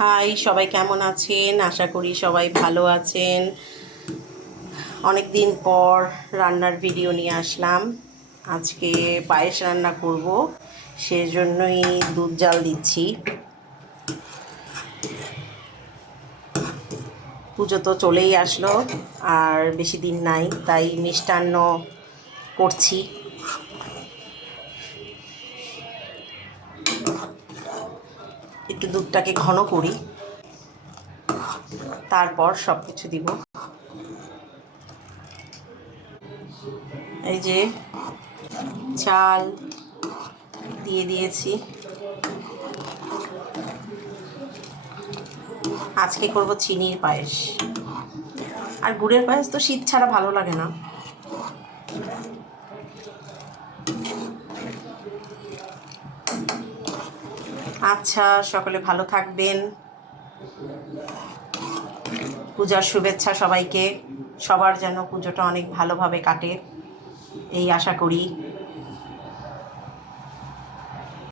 High, সবাই কেমন আছেন? আশা করি সবাই ভালো আছেন। অনেক দিন পর রান্নার ভিডিও নিয়ে আসলাম। আজকে পায়েস রান্না করব, সেজন্যই দুধ জাল দিচ্ছি। পুজো তো চলেই আসলো, আর বেশি দিন নাই, তাই মিষ্টান্ন করছি। একটু দুধটাকে ঘন করি, তারপর সব কিছু দিব। এই যে চাল দিয়ে দিয়েছি। আজকে করব চিনির পায়েস। আর গুড়ের পায়েস তো শীত ছাড়া ভালো লাগে না। আচ্ছা, সকলে ভালো থাকবেন। পূজার শুভেচ্ছা সবাইকে। সবার যেন পুজোটা অনেক ভালোভাবে কাটে, এই আশা করি।